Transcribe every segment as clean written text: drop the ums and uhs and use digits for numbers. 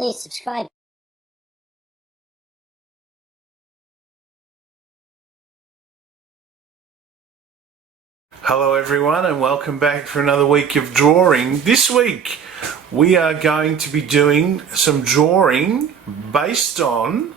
Please subscribe. Hello everyone and welcome back for another week of drawing. This week we are going to be doing some drawing based on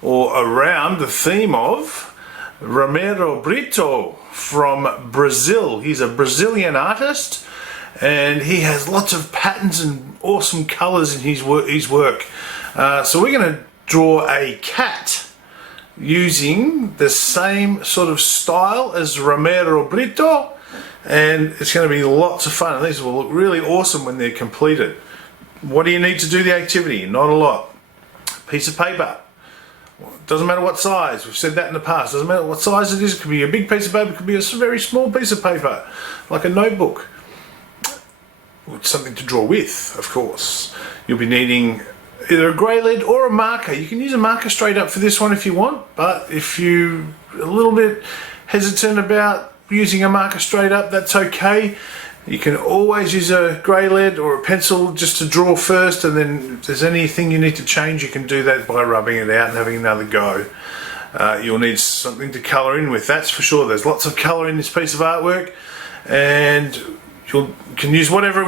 or around the theme of Romero Britto from Brazil. He's a Brazilian artist and he has lots of patterns and awesome colours in his work. So we're going to draw a cat using the same sort of style as Romero Britto, and it's going to be lots of fun. And these will look really awesome when they're completed. What do you need to do the activity? Not a lot. Piece of paper. Doesn't matter what size. We've said that in the past. Doesn't matter what size it is. It could be a big piece of paper. It could be a very small piece of paper, like a notebook. Something to draw with, of course. You'll be needing either a grey lead or a marker. You can use a marker straight up for this one if you want, but if you're a little bit hesitant about using a marker straight up, that's okay. You can always use a grey lead or a pencil just to draw first, and then if there's anything you need to change, you can do that by rubbing it out and having another go. You'll need something to colour in with, that's for sure. There's lots of colour in this piece of artwork, and you can use whatever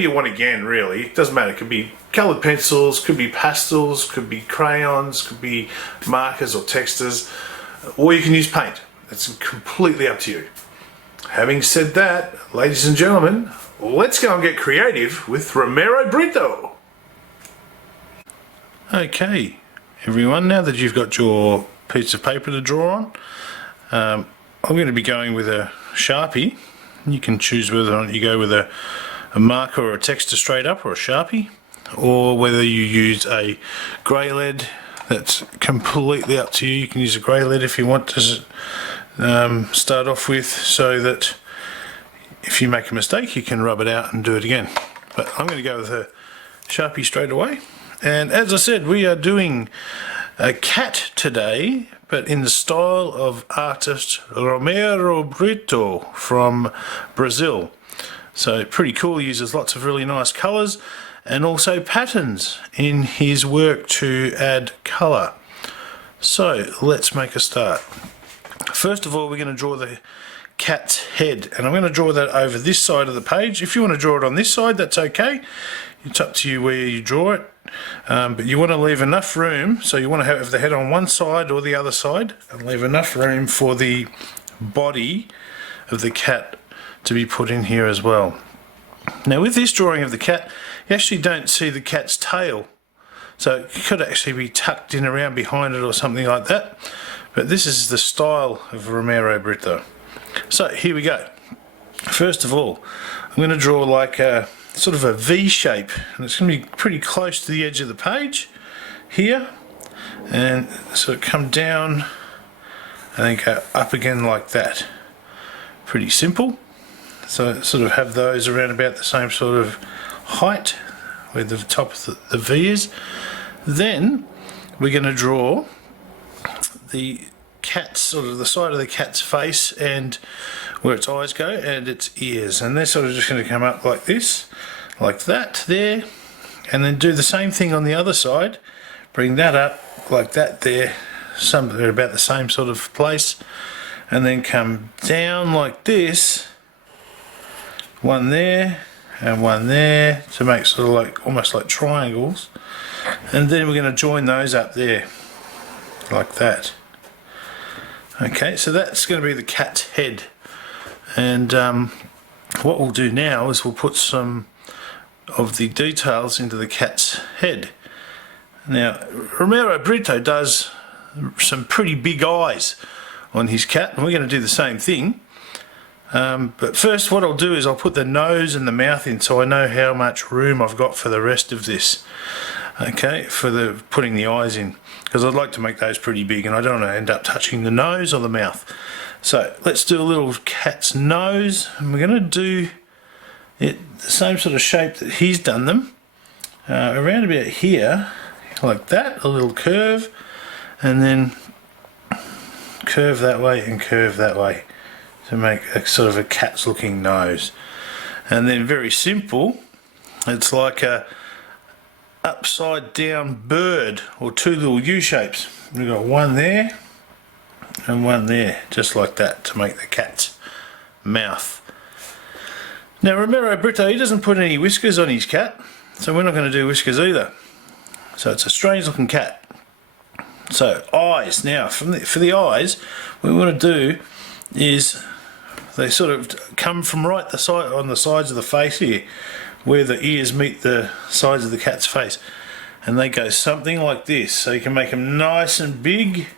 you want again, really. It doesn't matter. It could be coloured pencils, could be pastels, could be crayons, could be markers or textures, or you can use paint. It's completely up to you. Having said that, ladies and gentlemen, let's go and get creative with Romero Britto. Okay, everyone, now that you've got your piece of paper to draw on, I'm going to be going with a Sharpie. You can choose whether or not you go with a marker or a texture straight up, or a Sharpie, or whether you use a grey lead. That's completely up to you. You can use a grey lead if you want to start off with, so that if you make a mistake you can rub it out and do it again. But I'm going to go with a Sharpie straight away. And as I said, we are doing a cat today, but in the style of artist Romero Britto from Brazil. So pretty cool. He uses lots of really nice colours and also patterns in his work to add colour. So let's make a start. First of all, we're going to draw the cat's head, and I'm going to draw that over this side of the page. If you want to draw it on this side, that's okay. It's up to you where you draw it, but you want to leave enough room, so you want to have the head on one side or the other side, and leave enough room for the body of the cat to be put in here as well. Now with this drawing of the cat, you actually don't see the cat's tail, so it could actually be tucked in around behind it or something like that, but this is the style of Romero Britto. So here we go. First of all, I'm going to draw like a sort of a V shape, and it's going to be pretty close to the edge of the page here, and sort of come down and then go up again like that. Pretty simple. So sort of have those around about the same sort of height where the top of the V is. Then we're going to draw the cat's, sort of the side of the cat's face and where its eyes go and its ears, and they're sort of just going to come up like this, like that there, and then do the same thing on the other side. Bring that up like that there, somewhere about the same sort of place, and then come down like this, one there and one there, to make sort of like almost like triangles, and then we're going to join those up there like that. Okay, so that's going to be the cat's head, and what we'll do now is we'll put some of the details into the cat's head. Now Romero Britto does some pretty big eyes on his cat, and we're going to do the same thing, but first what I'll do is I'll put the nose and the mouth in, so I know how much room I've got for the rest of this. Okay, for the putting the eyes in, because I'd like to make those pretty big and I don't want to end up touching the nose or the mouth. So let's do a little cat's nose, and we're going to do it the same sort of shape that he's done them, around about here like that, a little curve, and then curve that way and curve that way to make a sort of a cat's looking nose. And then very simple, it's like a upside down bird, or two little U shapes. We've got one there and one there, just like that, to make the cat's mouth. Now Romero Britto, he doesn't put any whiskers on his cat, so we're not going to do whiskers either. So it's a strange looking cat. So eyes. Now for the eyes, what we want to do is they sort of come from right on the sides of the face here, where the ears meet the sides of the cat's face, and they go something like this. So you can make them nice and big,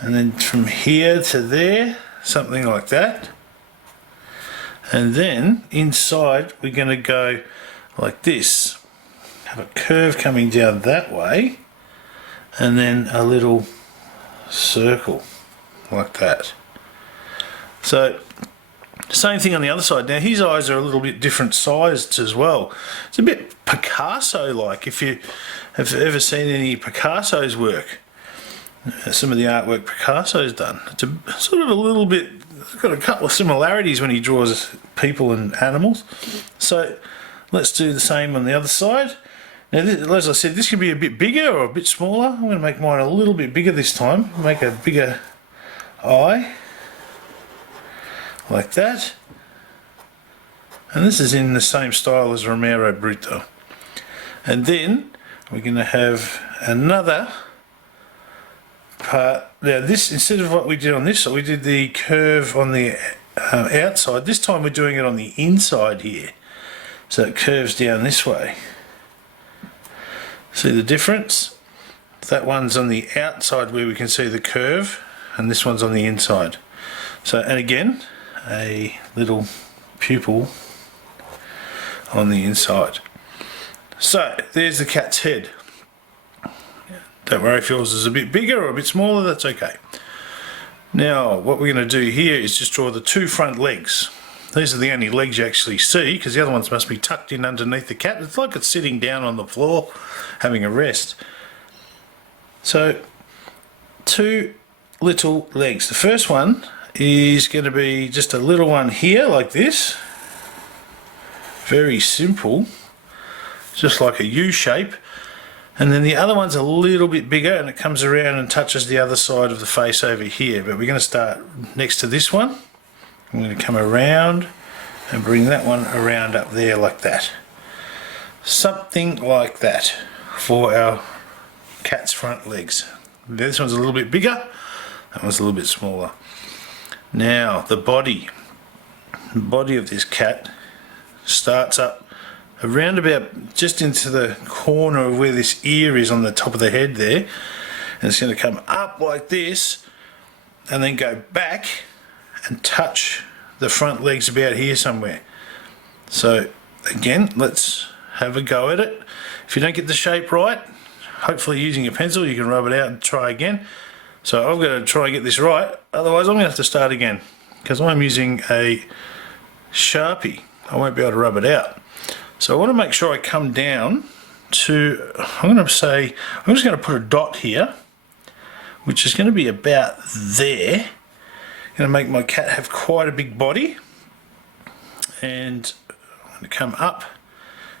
and then from here to there, something like that. And then inside we're going to go like this, have a curve coming down that way, and then a little circle like that. So same thing on the other side. Now his eyes are a little bit different sized as well. It's a bit Picasso-like, if you have ever seen any Picasso's work. Some of the artwork Picasso's done. It's sort of a little bit, got a couple of similarities when he draws people and animals. So let's do the same on the other side. Now, as I said, this can be a bit bigger or a bit smaller. I'm going to make mine a little bit bigger this time. Make a bigger eye, like that. And this is in the same style as Romero Britto. And then we're going to have another part. Now this, instead of what we did on this side, we did the curve on the outside. This time we're doing it on the inside here. So it curves down this way. See the difference? That one's on the outside where we can see the curve, and this one's on the inside. So, and again, a little pupil on the inside. So there's the cat's head. Don't worry if yours is a bit bigger or a bit smaller, that's okay. Now what we're going to do here is just draw the two front legs. These are the only legs you actually see, because the other ones must be tucked in underneath the cat. It's like it's sitting down on the floor having a rest. So two little legs. The first one is going to be just a little one here like this. Very simple, just like a U shape. And then the other one's a little bit bigger, and it comes around and touches the other side of the face over here. But we're going to start next to this one. I'm going to come around and bring that one around up there like that. Something like that for our cat's front legs. This one's a little bit bigger, that one's a little bit smaller. Now the body of this cat starts up around about just into the corner of where this ear is on the top of the head there, and it's going to come up like this and then go back and touch the front legs about here somewhere. So again, let's have a go at it. If you don't get the shape right, hopefully using a pencil you can rub it out and try again. So I've got to try and get this right, otherwise I'm going to have to start again, because I'm using a Sharpie. I won't be able to rub it out. So I want to make sure I come down to, I'm just going to put a dot here, which is going to be about there. Going to make my cat have quite a big body, and I'm going to come up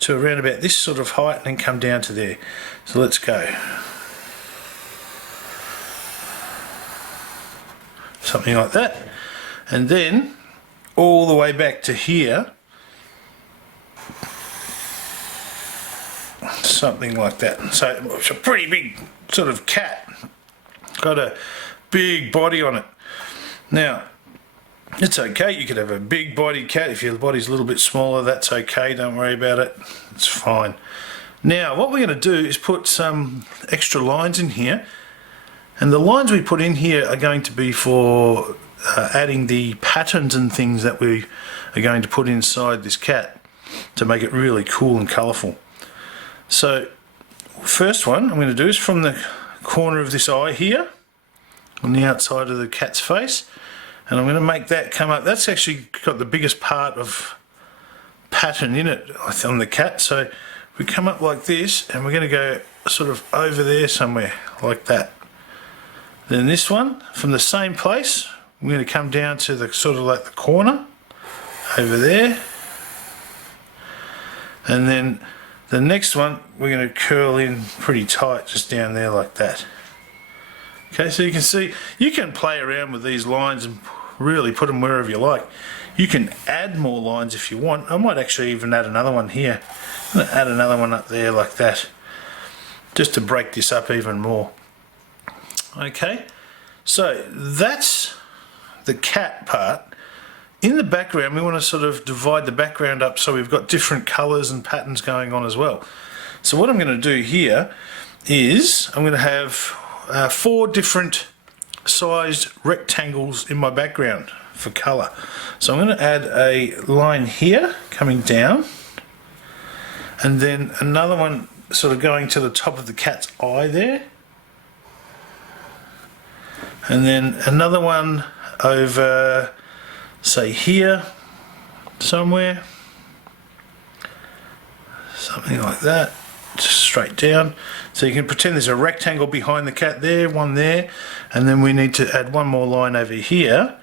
to around about this sort of height and then come down to there. So let's go. Something like that, and then all the way back to here, something like that. So it's a pretty big sort of cat, got a big body on it. Now it's okay, you could have a big bodied cat. If your body's a little bit smaller, that's okay, don't worry about it, it's fine. Now what we're going to do is put some extra lines in here, and the lines we put in here are going to be for adding the patterns and things that we are going to put inside this cat to make it really cool and colourful. So first one I'm going to do is from the corner of this eye here on the outside of the cat's face, and I'm going to make that come up. That's actually got the biggest part of pattern in it on the cat. So we come up like this, and we're going to go sort of over there somewhere like that. Then this one from the same place, I'm going to come down to the sort of like the corner over there, and then The next one we're going to curl in pretty tight just down there like that. Okay, so you can see you can play around with these lines and really put them wherever you like. You can add more lines if you want. I might actually even add another one here. I'm going to add another one up there like that, just to break this up even more. Okay, so that's the cat part. In the background, we want to sort of divide the background up so we've got different colours and patterns going on as well. So what I'm going to do here is I'm going to have 4 different sized rectangles in my background for colour. So I'm going to add a line here coming down, and then another one sort of going to the top of the cat's eye there, and then another one over, say, here somewhere, something like that, just straight down. So you can pretend there's a rectangle behind the cat there, one there, and then we need to add one more line over here,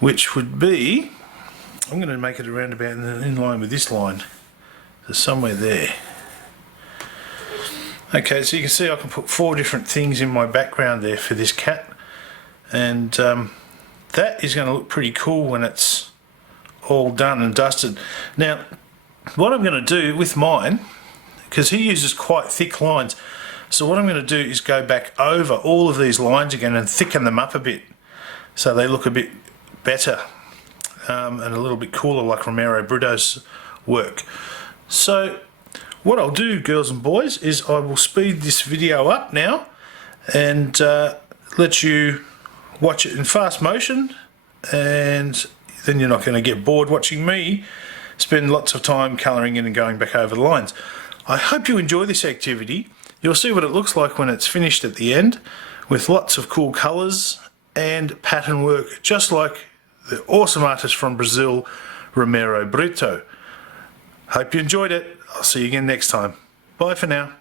which would be, I'm going to make it around about in line with this line, so somewhere there. Okay, so you can see I can put 4 different things in my background there for this cat, and that is going to look pretty cool when it's all done and dusted. Now, what I'm going to do with mine, because he uses quite thick lines, so what I'm going to do is go back over all of these lines again and thicken them up a bit so they look a bit better and a little bit cooler, like Romero Britto's work. So what I'll do, girls and boys, is I will speed this video up now and let you watch it in fast motion, and then you're not going to get bored watching me spend lots of time colouring in and going back over the lines. I hope you enjoy this activity. You'll see what it looks like when it's finished at the end, with lots of cool colours and pattern work, just like the awesome artist from Brazil, Romero Britto. Hope you enjoyed it. I'll see you again next time. Bye for now.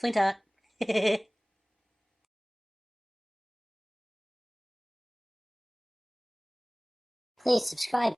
Flintart. Please subscribe.